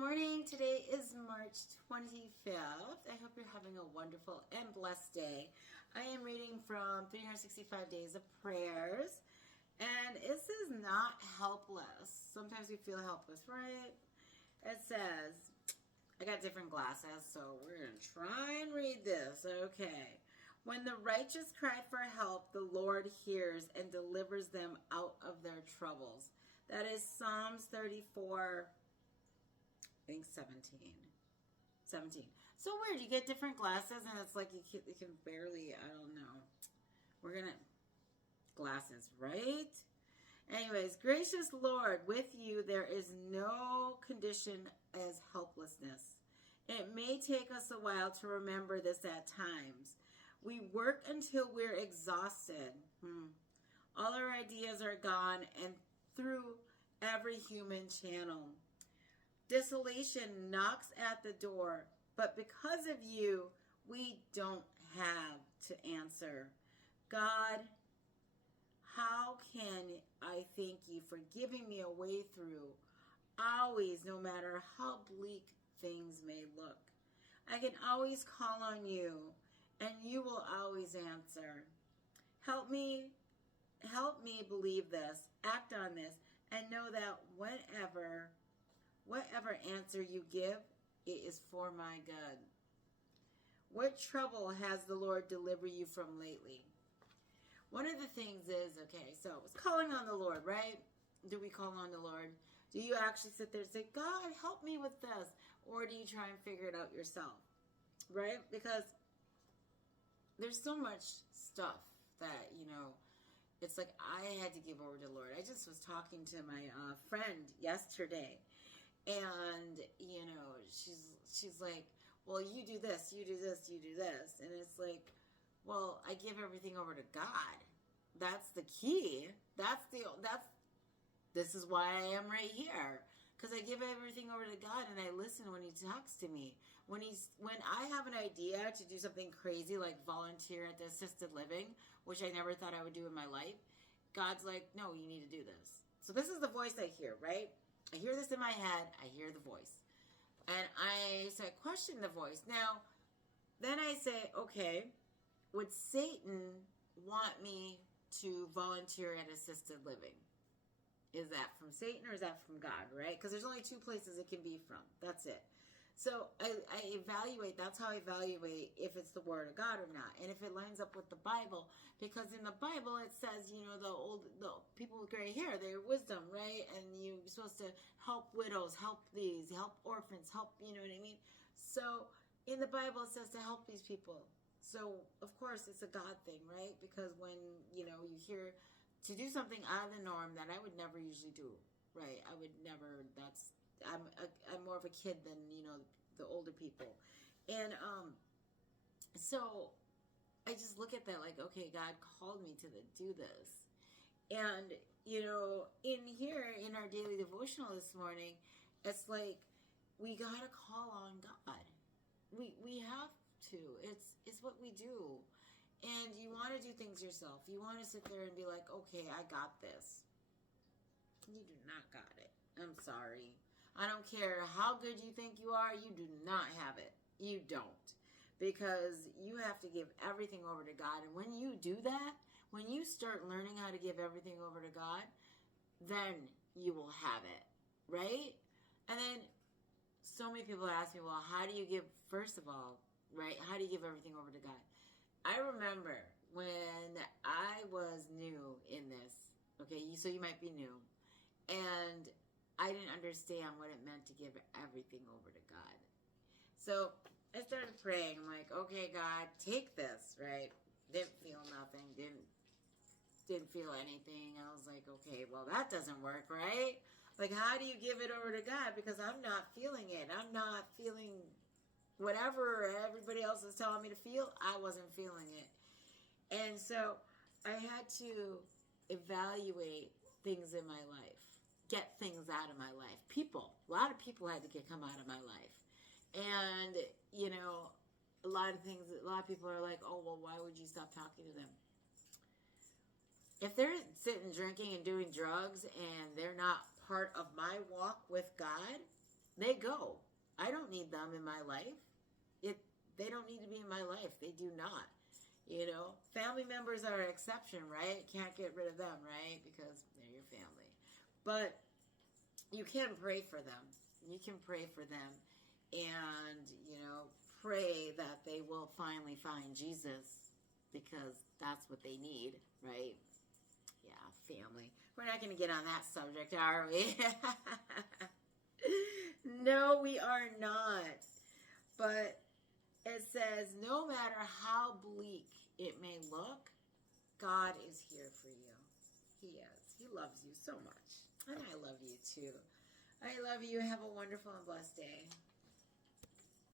morning. Today is March 25th. I hope you're having a wonderful and blessed day. I am reading from 365 Days of Prayers, and this is not helpless. Sometimes we feel helpless, right? It says, I got different glasses, so we're going to try and read this. Okay. When the righteous cry for help, the Lord hears and delivers them out of their troubles. That is Psalms 34, I think 17. So weird. You get different glasses, and it's like you can barely, I don't know. We're going to, glasses, right? Anyways, gracious Lord, with you there is no condition as helplessness. It may take us a while to remember this at times. We work until we're exhausted. All our ideas are gone and through every human channel. Desolation knocks at the door, but because of you, we don't have to answer. God, how can I thank you for giving me a way through, always, no matter how bleak things may look? I can always call on you, and you will always answer. Help me believe this, act on this, and know that whatever answer you give, it is for my good. What trouble has the Lord delivered you from lately? One of the things is, okay, so it's calling on the Lord, right? Do we call on the Lord? Do you actually sit there and say, God, help me with this? Or do you try and figure it out yourself, right? Because there's so much stuff that, it's like I had to give over to the Lord. I just was talking to my friend yesterday, and, she's like, well, you do this, you do this, you do this. And it's like, well, I give everything over to God. That's the key. This is why I am right here. Because I give everything over to God and I listen when He talks to me. When I have an idea to do something crazy like volunteer at the assisted living, which I never thought I would do in my life, God's like, no, you need to do this. So this is the voice I hear, right? I hear this in my head. I hear the voice. And I question the voice. Now, then I say, okay, would Satan want me to volunteer at assisted living? Is that from Satan or is that from God, right? Because there's only two places it can be from. That's it. So I evaluate, that's how I evaluate if it's the word of God or not. And if it lines up with the Bible. Because in the Bible it says, the people with gray hair, their wisdom, right? And you're supposed to help widows, help these, help orphans, help, you know what I mean? So in the Bible it says to help these people. So of course it's a God thing, right? Because when, you hear to do something out of the norm that I would never usually do, right? I would never, I'm more of a kid than, the older people. And so I just look at that like, okay, God called me to do this. And, in here, in our daily devotional this morning, it's like, we got to call on God. We have to. It's what we do. And you want to do things yourself. You want to sit there and be like, okay, I got this. You do not got it. I'm sorry. I don't care how good you think you are. You do not have it. You don't. Because you have to give everything over to God. And when you do that, when you start learning how to give everything over to God, then you will have it. Right? And then so many people ask me, well, how do you give, first of all, right? How do you give everything over to God? I remember when I was new in this, okay, so you might be new, and I didn't understand what it meant to give everything over to God. So I started praying. I'm like, okay, God, take this, right? Didn't feel nothing, didn't feel anything. I was like, okay, well, that doesn't work, right? Like, how do you give it over to God? Because I'm not feeling it. I'm not feeling whatever everybody else is telling me to feel, I wasn't feeling it. And so I had to evaluate things in my life, get things out of my life. People, a lot of people had to come out of my life. And, a lot of people are like, oh, well, why would you stop talking to them? If they're sitting drinking and doing drugs and they're not part of my walk with God, They go. I don't need them in my life. They don't need to be in my life. They do not. Family members are an exception, right? Can't get rid of them, right? Because they're your family. But you can pray for them. You can pray for them and, pray that they will finally find Jesus, because that's what they need, right? Yeah, family. We're not going to get on that subject, are we? No, we are not. But it says, no matter how bleak it may look, God is here for you. He is. He loves you so much. And I love you too. I love you. Have a wonderful and blessed day.